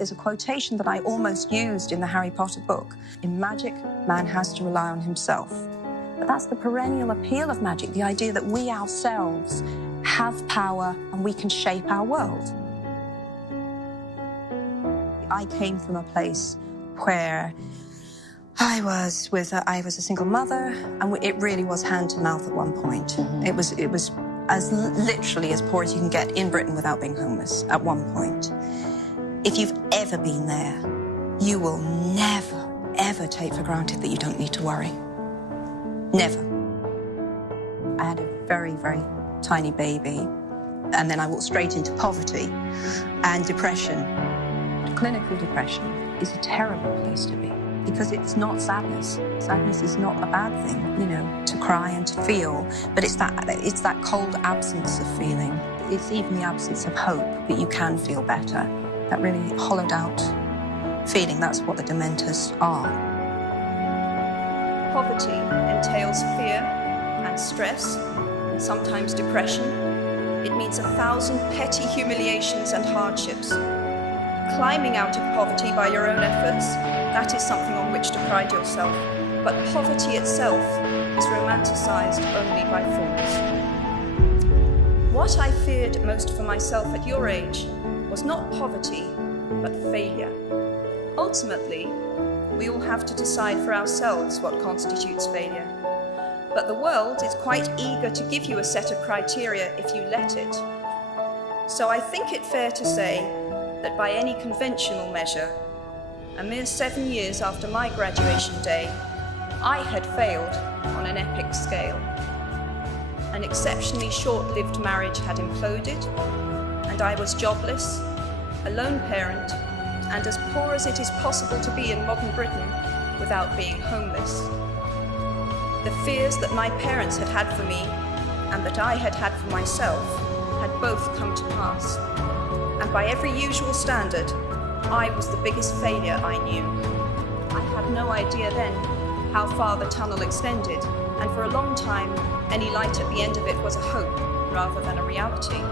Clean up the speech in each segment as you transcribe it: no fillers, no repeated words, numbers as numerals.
There's a quotation that I almost used in the Harry Potter book. In magic, man has to rely on himself. But that's the perennial appeal of magic, the idea that we ourselves have power and we can shape our world. I came from a place where I was a single mother, and it really was hand to mouth at one point. It was as literally as poor as you can get in Britain without being homeless at one point. If you've ever been there, you will never, ever take for granted that you don't need to worry. Never. I had a very, very tiny baby, and then I walked straight into poverty and depression. Clinical depression is a terrible place to be because it's not sadness. Sadness is not a bad thing, you know, to cry and to feel, but it's that cold absence of feeling. It's even the absence of hope that you can feel better. That really hollowed out feeling, that's what the dementors are. Poverty entails fear and stress, and sometimes depression. It means 1,000 petty humiliations and hardships. Climbing out of poverty by your own efforts, that is something on which to pride yourself. But poverty itself is romanticized only by fools. What I feared most for myself at your age was not poverty, but failure. Ultimately, we all have to decide for ourselves what constitutes failure. But the world is quite eager to give you a set of criteria if you let it. So I think it fair to say that by any conventional measure, a mere 7 years after my graduation day, I had failed on an epic scale. An exceptionally short-lived marriage had imploded, and I was jobless, a lone parent, and as poor as it is possible to be in modern Britain without being homeless. The fears that my parents had had for me and that I had had for myself had both come to pass. And by every usual standard, I was the biggest failure I knew. I had no idea then how far the tunnel extended, and for a long time, any light at the end of it was a hope rather than a reality.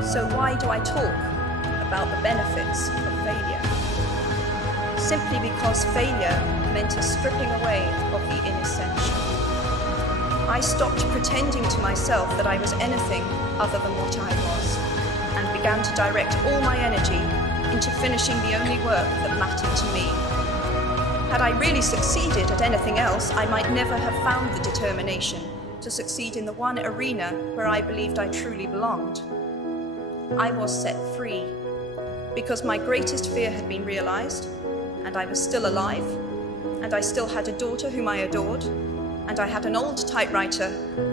So why do I talk about the benefits of failure? Simply because failure meant a stripping away of the inessential. I stopped pretending to myself that I was anything other than what I was, and began to direct all my energy into finishing the only work that mattered to me. Had I really succeeded at anything else, I might never have found the determination to succeed in the one arena where I believed I truly belonged. I was set free because my greatest fear had been realized, and I was still alive, and I still had a daughter whom I adored, and I had an old typewriter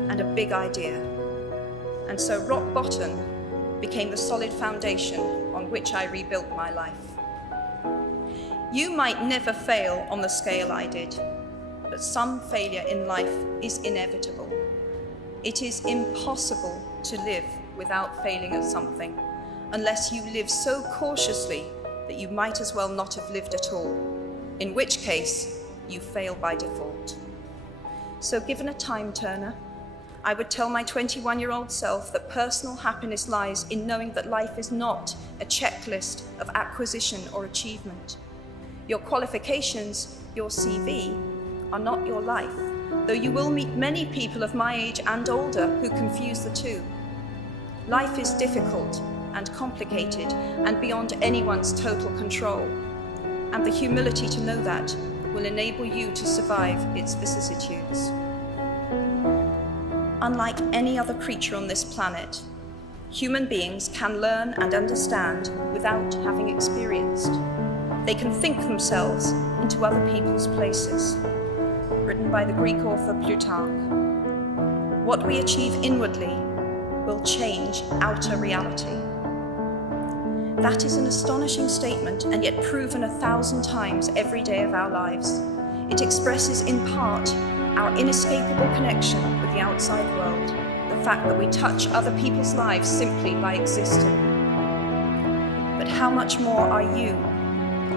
and a big idea. And so rock bottom became the solid foundation on which I rebuilt my life. You might never fail on the scale I did, but some failure in life is inevitable. It is impossible to live without failing at something, unless you live so cautiously that you might as well not have lived at all, in which case you fail by default. So given a time turner, I would tell my 21-year-old self that personal happiness lies in knowing that life is not a checklist of acquisition or achievement. Your qualifications, your CV, are not your life, though you will meet many people of my age and older who confuse the two. Life is difficult and complicated and beyond anyone's total control, and the humility to know that will enable you to survive its vicissitudes. Unlike any other creature on this planet, human beings can learn and understand without having experienced. They can think themselves into other people's places. Written by the Greek author Plutarch. What we achieve inwardly will change outer reality. That is an astonishing statement, and yet proven 1,000 times every day of our lives. It expresses in part our inescapable connection with the outside world, the fact that we touch other people's lives simply by existing. But how much more are you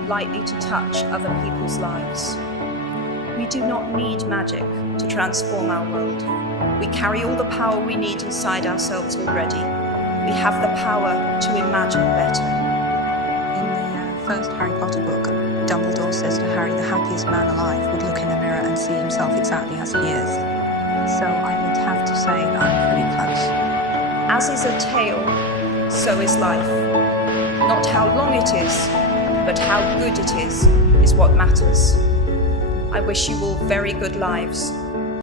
likely to touch other people's lives? We do not need magic to transform our world. We carry all the power we need inside ourselves already. We have the power to imagine better. In first Harry Potter book, Dumbledore says to Harry, the happiest man alive would look in the mirror and see himself exactly as he is. So I would have to say that I'm pretty close. As is a tale, so is life. Not how long it is, but how good it is what matters. I wish you all very good lives.